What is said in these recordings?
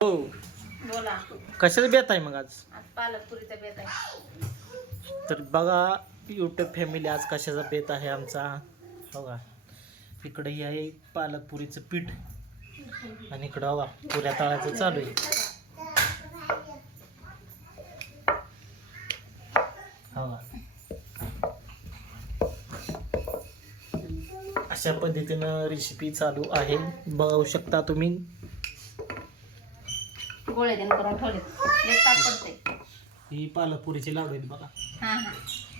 हो बोला. कशाचा बेत आहे मग आज? आज पालकपुरीचा बेत आहे. तर बघा यूट्यूब फॅमिली, आज कशाचा बेत आहे आमचा बघा. इकडे ही आहे पालकपुरीचं पीठ आणि इकडं बघा पुऱ्या तळाचं चालू आहे. बघा अशा पद्धतीनं रेसिपी चालू आहे, बघू शकता तुम्ही. गोळे देऊन करून ठेवले. लेट ताप पडते. ही पालकपुरीचे लाडू आहेत बघा. हा हा,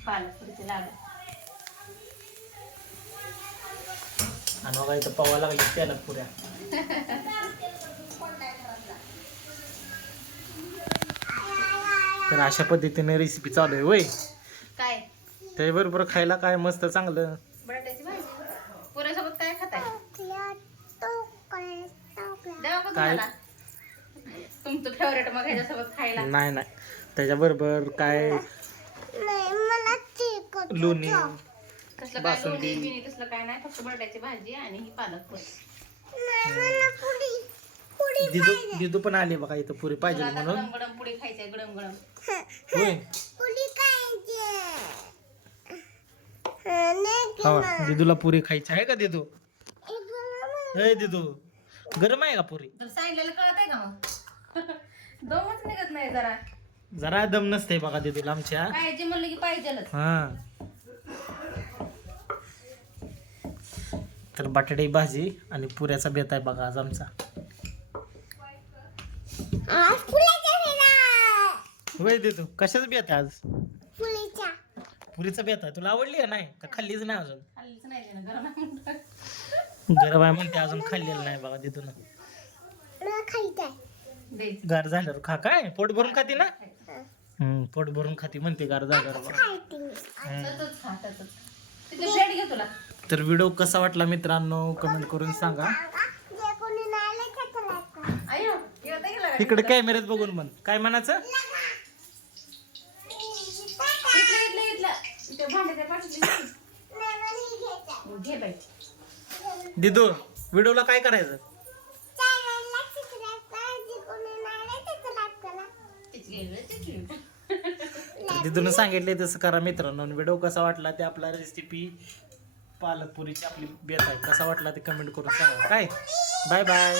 पालकपुरीचे लाडू. आणि बघा इथं पवा लागली त्याला पुऱ्या. तर अशा पद्धतीने रेसिपी चालू आहे वय. काय त्याबरोबर खायला काय मस्त चांगलं बटाट्याची भाजी. पुऱ्यासोबत काय खाताय? द्यावं का काय? तुम्हाला? तुमचं फेवरेट मग ह्याच्यासोबत खायला. नाही नाही, त्याच्याबरोबर काय लोणी तसलं काय बासुंदी. लोणी बिणी तसलं काय नाही, फक्त बटाट्याची भाजी आणि ही पालकपुरी. दिदू पण आली बघा इथं पुरी पाहिजे तुला आता म्हणून. गडम गडम पुडी खायची आहे, गडम गडम. होय हा, दिदूला पुरी खायची आहे का दिदू? हे दिदू गरम आहे का पुरी? तर सांगितलेलं कळत आहे का मग? दमच निघत नाही जरा. जरा दम नसते बघा दिदूला आमच्या. पाहिजे म्हणलं की पाहिजेलच. हा, तर बटाटे भाजी आणि पुऱ्याचा बेत आहे बघा आज आमचा. होय दिदू कशाच बेत आहे आज? पुरीचा बेत आहे. तुला आवडली का नाही, का खाल्लीच नाही अजून? खाल्लीच नाही त्यानं, गरम आहे म्हणतात. गरम आहे म्हणते, अजून खाल्लेलं नाही बघा दिदून. द्यायचं. गार झाल्यावर खा. काय पोट भरून खाते ना? पोट भरून खाते म्हणते गार झाल्यावर बघा. तसंच खा, तसंच. तिथलं प्लेट घे तुला. तर व्हिडिओ कसा वाटला मित्रांनो कमेंट करून सांगा. आयो, येतं गेलं का? इकडे कॅमेऱ्यात बघून म्हण. काय म्हणायचं? इथलं. ते भांड्याच्या पाठीशी घे बाई. दिदू व्हिडिओला काय करायचं? दिदून सांगितले तसं करा मित्रांनो. व्हिडिओ कसा वाटला ते, आपला रेसिपी पालकपुरीची आपली बेत आहे, कसा वाटला ते कमेंट करून सांगा. काय बाय बाय.